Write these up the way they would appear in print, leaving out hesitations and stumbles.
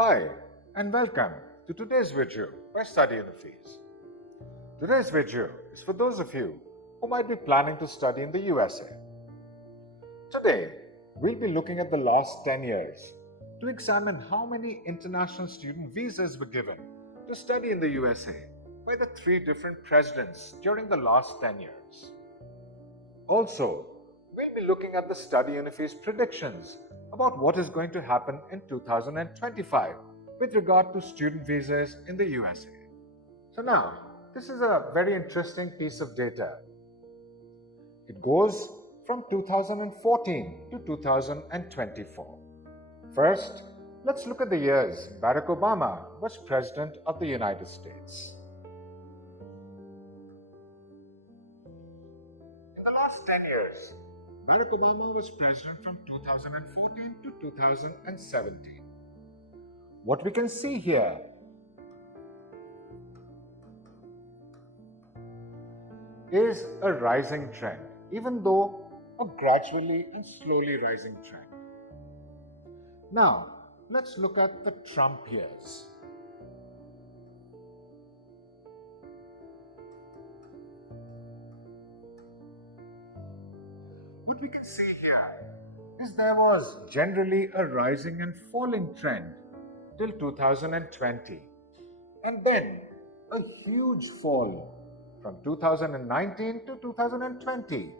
Hi, and welcome to today's video by Study UniFees. Today's video is for those of you who might be planning to study in the USA. Today, we'll be looking at the last 10 years to examine how many international student visas were given to study in the USA by the three different presidents during the last 10 years. Also, we'll be looking at the Study UniFees predictions about what is going to happen in 2025 with regard to student visas in the USA. So now, this is a very interesting piece of data. It goes from 2014 to 2024. First, let's look at the years Barack Obama was President of the United States. In the last 10 years, Barack Obama was president from 2014 to 2017. What we can see here is a rising trend, even though a gradually and slowly rising trend. Now, let's look at the Trump years. What we can see here is there was generally a rising and falling trend till 2020, and then a huge fall from 2019 to 2020.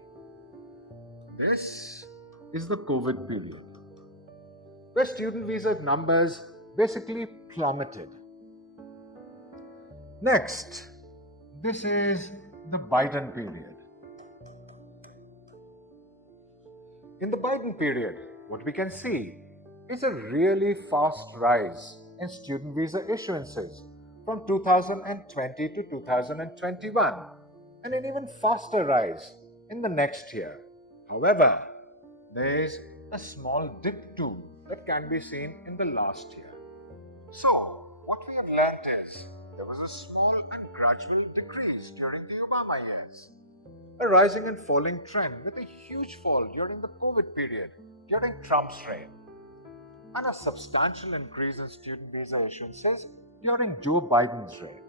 This is the COVID period, where student visa numbers basically plummeted. Next, this is the Biden period. In the Biden period, what we can see is a really fast rise in student visa issuances from 2020 to 2021, and an even faster rise in the next year. However, there is a small dip too that can be seen in the last year. So, what we have learnt is there was a small and gradual decrease during the Obama years, a rising and falling trend with a huge fall during the COVID period during Trump's reign, and a substantial increase in student visa issuances during Joe Biden's reign.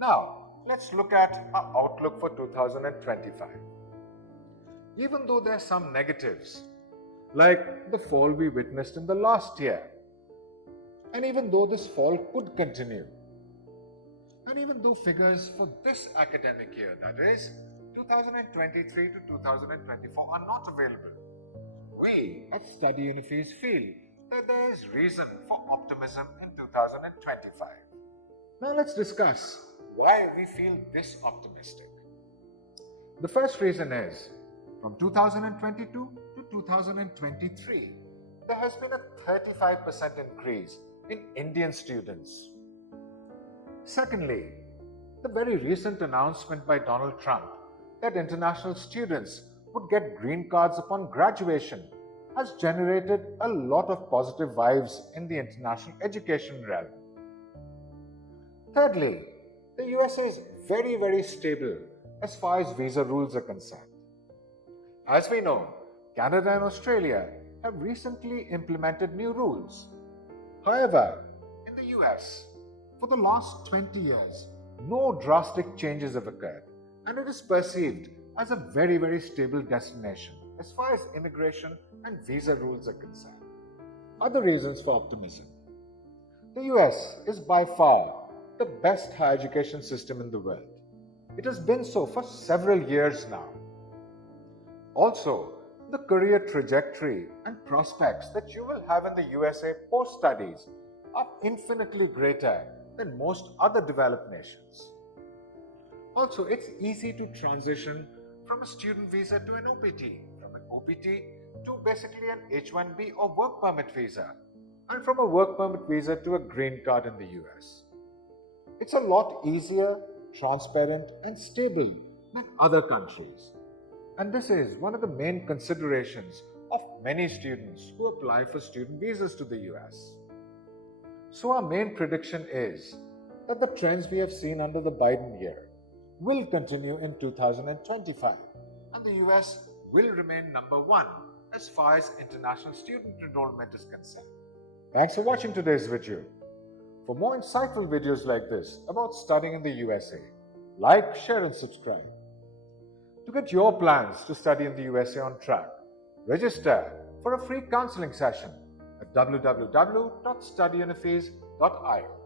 Now, let's look at our outlook for 2025. Even though there are some negatives, like the fall we witnessed in the last year, and even though this fall could continue, and even though figures for this academic year, that is 2023 to 2024, are not available, we at Study UniFees feel that there is reason for optimism in 2025. Now let's discuss why we feel this optimistic. The first reason is, from 2022 to 2023, there has been a 35% increase in Indian students. Secondly, the very recent announcement by Donald Trump that international students would get green cards upon graduation has generated a lot of positive vibes in the international education realm. Thirdly, the USA is very stable as far as visa rules are concerned. As we know, Canada and Australia have recently implemented new rules. However, in the US, for the last 20 years, no drastic changes have occurred, and it is perceived as a very stable destination as far as immigration and visa rules are concerned. Other reasons for optimism. The US is by far the best higher education system in the world. It has been so for several years now. Also, the career trajectory and prospects that you will have in the USA post-studies are infinitely greater than most other developed nations. Also, it's easy to transition from a student visa to an OPT, from an OPT to basically an H-1B or work permit visa, and from a work permit visa to a green card in the US. It's a lot easier, transparent, and stable than other countries. And this is one of the main considerations of many students who apply for student visas to the US. So our main prediction is that the trends we have seen under the Biden year will continue in 2025, and the US will remain number one as far as international student enrollment is concerned. Thanks for watching today's video. For more insightful videos like this about studying in the USA, like, share and subscribe. To get your plans to study in the USA on track, register for a free counseling session at www.studyunifees.io.